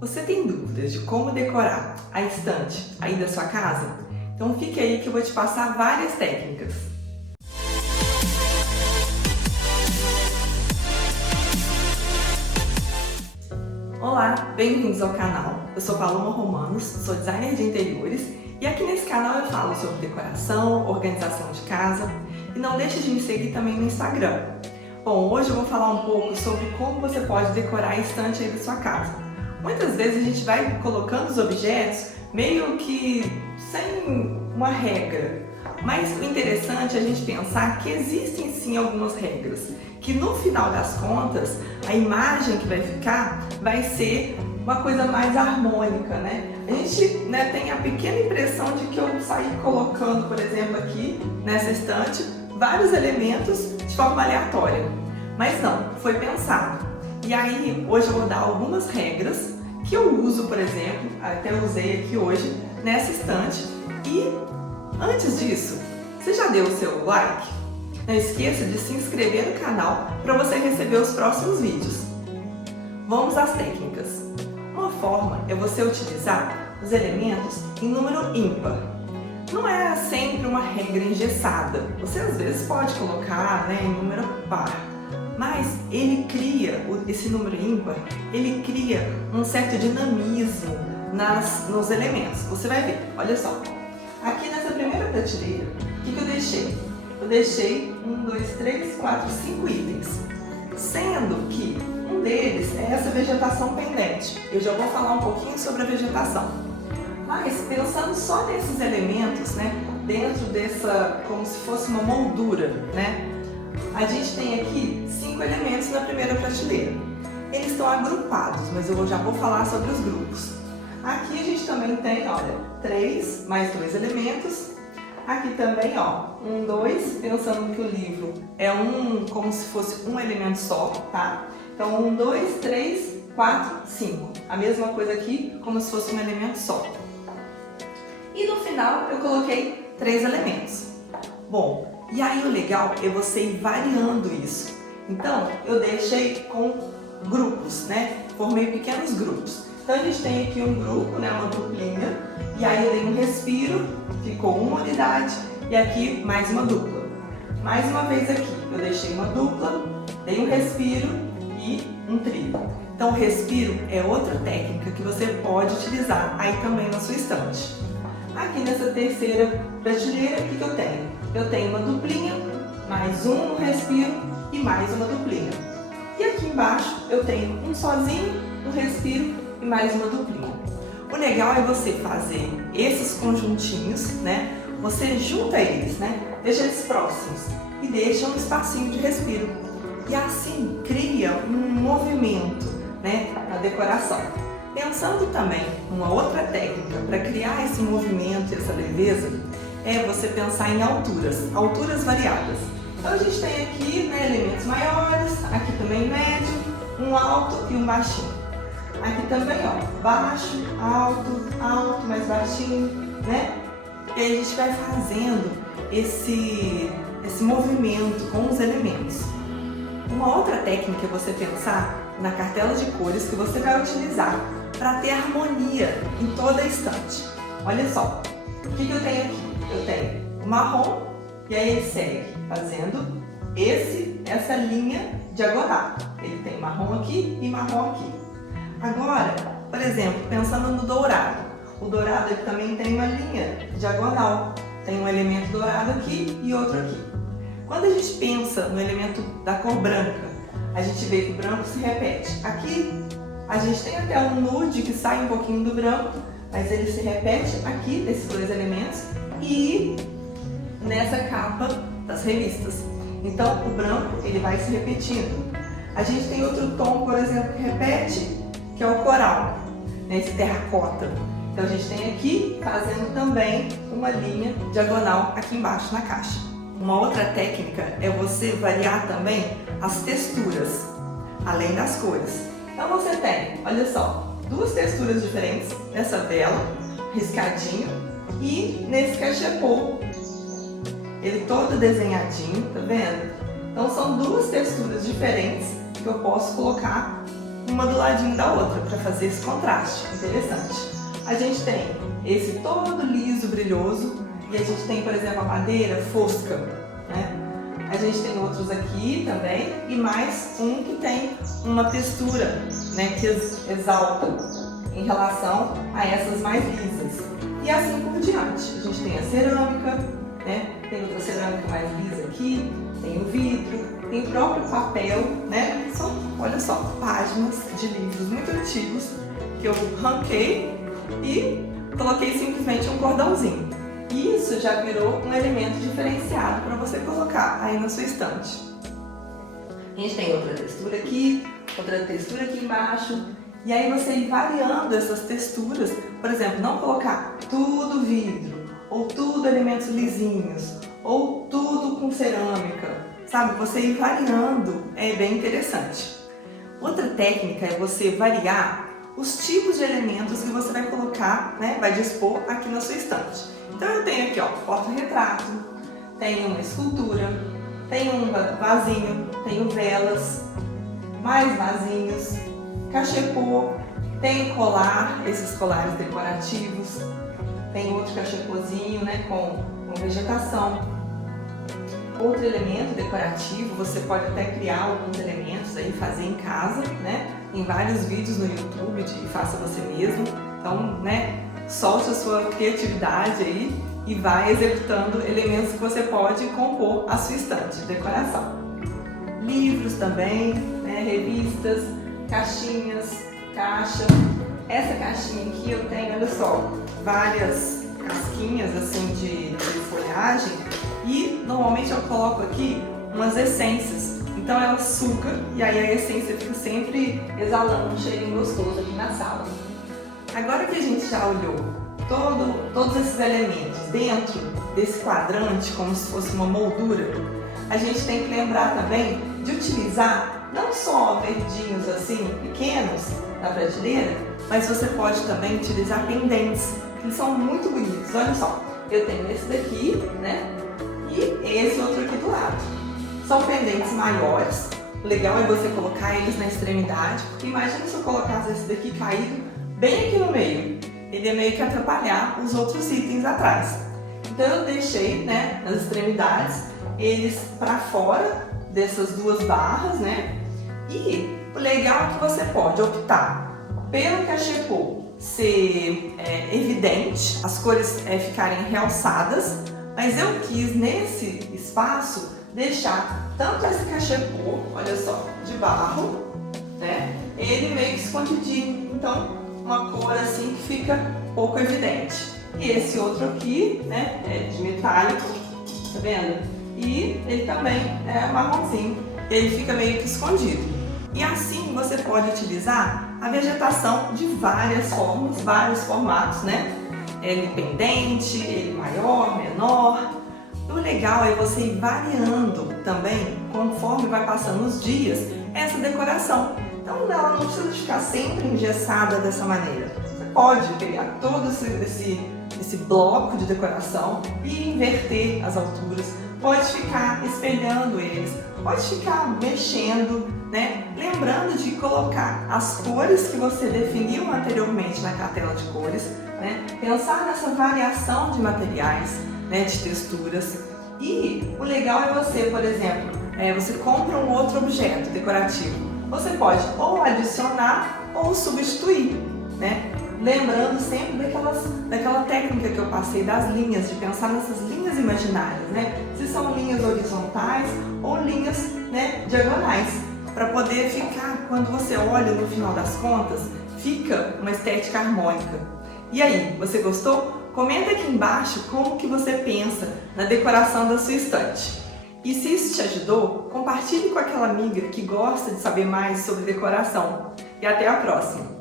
Você tem dúvidas de como decorar a estante aí da sua casa? Então fique aí que eu vou te passar várias técnicas. Olá, bem-vindos ao canal. Eu sou Paloma Romanos, sou designer de interiores e aqui nesse canal eu falo sobre decoração, organização de casa e não deixe de me seguir também no Instagram. Bom, hoje eu vou falar um pouco sobre como você pode decorar a estante aí da sua casa. Muitas vezes a gente vai colocando os objetos meio que sem uma regra, mas o interessante é a gente pensar que existem sim algumas regras, que no final das contas a imagem que vai ficar vai ser uma coisa mais harmônica, né? A gente tem a pequena impressão de que eu saí colocando, por exemplo, aqui nessa estante, vários elementos de forma aleatória, mas não, foi pensado. E aí, hoje eu vou dar algumas regras que eu uso, por exemplo, até usei aqui hoje, nessa estante. E antes disso, você já deu o seu like? Não esqueça de se inscrever no canal para você receber os próximos vídeos. Vamos às técnicas. Uma forma é você utilizar os elementos em número ímpar. Não é sempre uma regra engessada. Você às vezes pode colocar em número par. Mas ele cria, esse número ímpar, ele cria um certo dinamismo nos elementos. Você vai ver, olha só. Aqui nessa primeira prateleira, o que eu deixei? Eu deixei 1, 2, 3, 4, 5 itens. Sendo que um deles é essa vegetação pendente. Eu já vou falar um pouquinho sobre a vegetação. Mas pensando só nesses elementos, dentro dessa, como se fosse uma moldura, a gente tem aqui 5 elementos na primeira prateleira. Eles estão agrupados, mas eu já vou falar sobre os grupos. Aqui a gente também tem, olha, 3 mais 2 elementos. Aqui também, 1, 2, pensando que o livro é como se fosse um elemento só, tá? Então 1, 2, 3, 4, 5. A mesma coisa aqui, como se fosse um elemento só. E no final eu coloquei 3 elementos. Bom, e aí o legal é você ir variando isso. Então, eu deixei com grupos, Formei pequenos grupos. Então, a gente tem aqui um grupo, uma duplinha, e aí eu dei um respiro, ficou uma unidade, e aqui mais uma dupla. Mais uma vez aqui, eu deixei uma dupla, dei um respiro e um trio. Então, o respiro é outra técnica que você pode utilizar aí também na sua estante. Aqui nessa terceira prateleira, o que eu tenho? Eu tenho uma duplinha, mais um respiro e mais uma duplinha. E aqui embaixo eu tenho um sozinho, um respiro e mais uma duplinha. O legal é você fazer esses conjuntinhos, Você junta eles, Deixa eles próximos e deixa um espacinho de respiro. E assim cria um movimento, na decoração. Pensando também uma outra técnica para criar esse movimento e essa leveza, é você pensar em alturas variadas. Então a gente tem aqui elementos maiores, aqui também médio, um alto e um baixinho. Aqui também, baixo, alto, mais baixinho, E aí a gente vai fazendo esse movimento com os elementos. Uma outra técnica é você pensar na cartela de cores que você vai utilizar para ter harmonia em toda a estante. Olha só, o que eu tenho aqui? Eu tenho o marrom e aí ele segue fazendo essa linha diagonal. Ele tem marrom aqui e marrom aqui. Agora, por exemplo, pensando no dourado. O dourado ele também tem uma linha diagonal. Tem um elemento dourado aqui e outro aqui. Quando a gente pensa no elemento da cor branca, a gente vê que o branco se repete. Aqui a gente tem até um nude que sai um pouquinho do branco, mas ele se repete aqui, desses 2 elementos, e nessa capa das revistas. Então, o branco ele vai se repetindo. A gente tem outro tom, por exemplo, que repete, que é o coral, esse terracota. Então, a gente tem aqui fazendo também uma linha diagonal aqui embaixo na caixa. Uma outra técnica é você variar também as texturas, além das cores. Então, você tem, olha só, 2 texturas diferentes nessa vela, riscadinho, e nesse cachepô, ele todo desenhadinho, tá vendo? Então são 2 texturas diferentes que eu posso colocar uma do ladinho da outra, para fazer esse contraste interessante. A gente tem esse todo liso, brilhoso, e a gente tem, por exemplo, a madeira fosca, né? A gente tem outros aqui também, e mais um que tem uma textura, né, que exalta em relação a essas mais lisas. E assim por diante. A gente tem a cerâmica, né? Tem outra cerâmica mais lisa aqui, tem o vidro, tem o próprio papel, né? São, olha só, páginas de livros muito antigos que eu ranquei e coloquei simplesmente um cordãozinho. E isso já virou um elemento diferenciado para você colocar aí na sua estante. A gente tem outra textura aqui embaixo. E aí você ir variando essas texturas, por exemplo, não colocar tudo vidro, ou tudo elementos lisinhos, ou tudo com cerâmica, sabe? Você ir variando é bem interessante. Outra técnica é você variar os tipos de elementos que você vai colocar, né? Vai dispor aqui na sua estante. Então eu tenho aqui, ó, porta-retrato, tenho uma escultura, tenho um vasinho, tenho velas, mais vasinhos, cachepô, tem colar, esses colares decorativos, tem outro cachepôzinho, né, com vegetação. Outro elemento decorativo, você pode até criar alguns elementos aí, fazer em casa, né? Tem vários vídeos no YouTube de faça você mesmo, então, né, solte a sua criatividade aí e vai executando elementos que você pode compor a sua estante de decoração. Livros também, né, revistas, caixinhas, caixa. Essa caixinha aqui eu tenho, olha só, várias casquinhas assim de folhagem e normalmente eu coloco aqui umas essências. Então ela suga e aí a essência fica sempre exalando um cheirinho gostoso aqui na sala. Agora que a gente já olhou todos esses elementos dentro desse quadrante, como se fosse uma moldura, a gente tem que lembrar também de utilizar não só verdinhos assim, pequenos, na prateleira, mas você pode também utilizar pendentes, que são muito bonitos. Olha só, eu tenho esse daqui, né? E esse outro aqui do lado. São pendentes maiores, o legal é você colocar eles na extremidade, porque imagina se eu colocasse esse daqui caído bem aqui no meio, ele ia meio que atrapalhar os outros itens atrás. Então eu deixei, né, nas extremidades, eles para fora dessas duas barras, né? E o legal é que você pode optar pelo cachepô ser evidente, as cores ficarem realçadas, mas eu quis nesse espaço deixar tanto esse cachepô, olha só, de barro, né? Ele meio que escondidinho, então uma cor assim que fica pouco evidente. E esse outro aqui, né, é de metálico, tá vendo? E ele também é marronzinho, ele fica meio que escondido. E assim você pode utilizar a vegetação de várias formas, vários formatos, né? Ele pendente, ele maior, menor. O legal é você ir variando também, conforme vai passando os dias, essa decoração. Então ela não precisa ficar sempre engessada dessa maneira. Você pode pegar todo esse bloco de decoração e inverter as alturas. Pode ficar espelhando eles, pode ficar mexendo, né? Lembrando de colocar as cores que você definiu anteriormente na cartela de cores, né? Pensar nessa variação de materiais, né? De texturas. E o legal é você, por exemplo, você compra um outro objeto decorativo. Você pode ou adicionar ou substituir, né? Lembrando sempre daquela técnica que eu passei das linhas, de pensar nessas linhas imaginárias, né? Se são linhas horizontais ou linhas, né, diagonais, para poder ficar, quando você olha no final das contas, fica uma estética harmônica. E aí, você gostou? Comenta aqui embaixo como que você pensa na decoração da sua estante. E se isso te ajudou, compartilhe com aquela amiga que gosta de saber mais sobre decoração. E até a próxima!